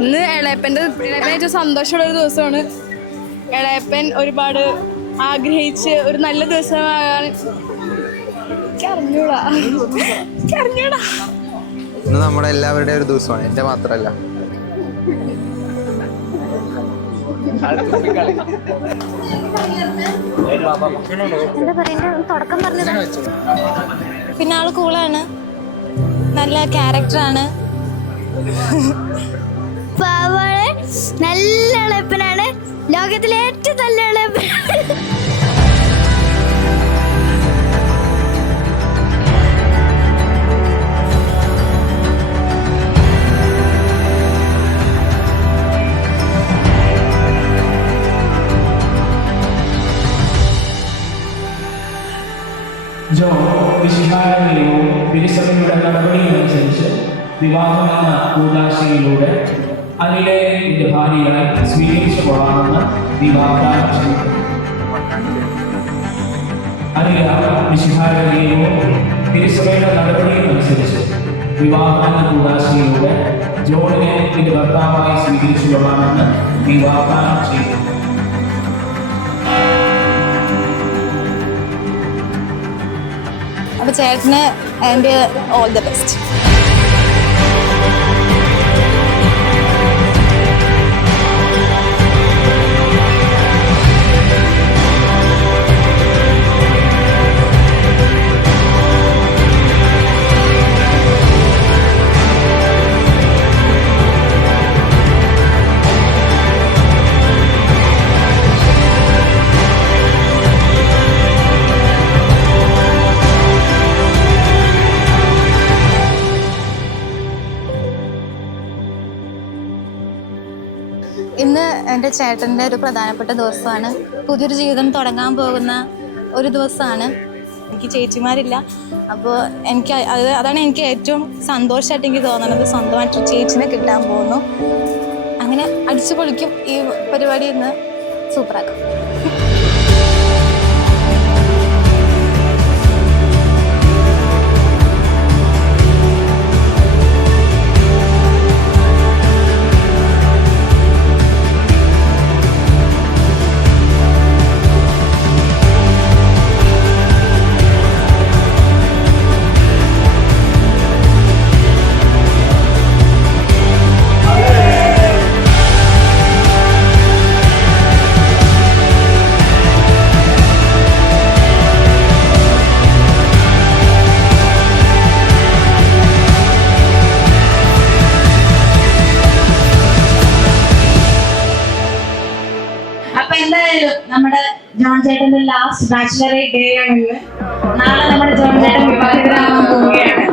ഇന്ന് ഇളയപ്പൻ്റെ ഏറ്റവും സന്തോഷമുള്ള ഒരു ദിവസമാണ്. ഇളയപ്പൻ ഒരുപാട് ആഗ്രഹിച്ച് ഒരു നല്ല ദിവസമാകാൻ അറിഞ്ഞൂടാ. ഇന്ന് നമ്മുടെ എല്ലാവരുടെയും ഒരു ദിവസമാണ്, എൻ്റെ മാത്രമല്ല. തുടക്കം പറഞ്ഞത് പിന്നെ ആള് കൂളാണ്, നല്ല ക്യാരക്ടറാണ്, നല്ല ഇളയപ്പനാണ്, ലോകത്തിലെ ഏറ്റവും നല്ല ഇളയപ്പനാണ്. ജോൺ വിശുദ്ധാലയവും തിരുസഭയുടെ നടപടിയനുസരിച്ച് വിവാഹമെന്ന കൂതാശയിലൂടെ അതിലെ ഭാര്യകളെ സ്വീകരിച്ചു കൊള്ളാമെന്ന് വിവാഹദാനം ചെയ്തു. അതിലെ വിശുദ്ധാലയവും തിരുസഭയുടെ നടപടിയനുസരിച്ച് വിവാഹമെന്ന കൂതാശയിലൂടെ ജോണിനെ ഇത് ഭർത്താവായി സ്വീകരിച്ചു കൊള്ളാമെന്ന് വിവാഹദാനം ചെയ്തു. അപ്പോൾ ചേട്ടന് എൻ്റെ ഓൾ ദ ബെസ്റ്റ്. ഇന്ന് എൻ്റെ ചേട്ടൻ്റെ ഒരു പ്രധാനപ്പെട്ട ദിവസമാണ്. പുതിയൊരു ജീവിതം തുടങ്ങാൻ പോകുന്ന ഒരു ദിവസമാണ്. എനിക്ക് ചേച്ചിമാരില്ല, അപ്പോൾ അതാണ് എനിക്ക് ഏറ്റവും സന്തോഷമായിട്ട് എനിക്ക് തോന്നുന്നത്. സ്വന്തമായിട്ടൊരു ചേച്ചിനെ കിട്ടാൻ പോകുന്നു. അങ്ങനെ അടിച്ചു പൊളിക്കും. ഈ പരിപാടി ഇന്ന് സൂപ്പറാക്കും. എന്തായാലും നമ്മുടെ ജോൺ ചേട്ടന്റെ ലാസ്റ്റ് ബാച്ചിലറേറ്റ് ഡേ ആണ് ഇന്ന്. നാളെ നമ്മുടെ ജോൺ ചേട്ടൻ വിവാഹിതരാകാൻ പോവുകയാണ്.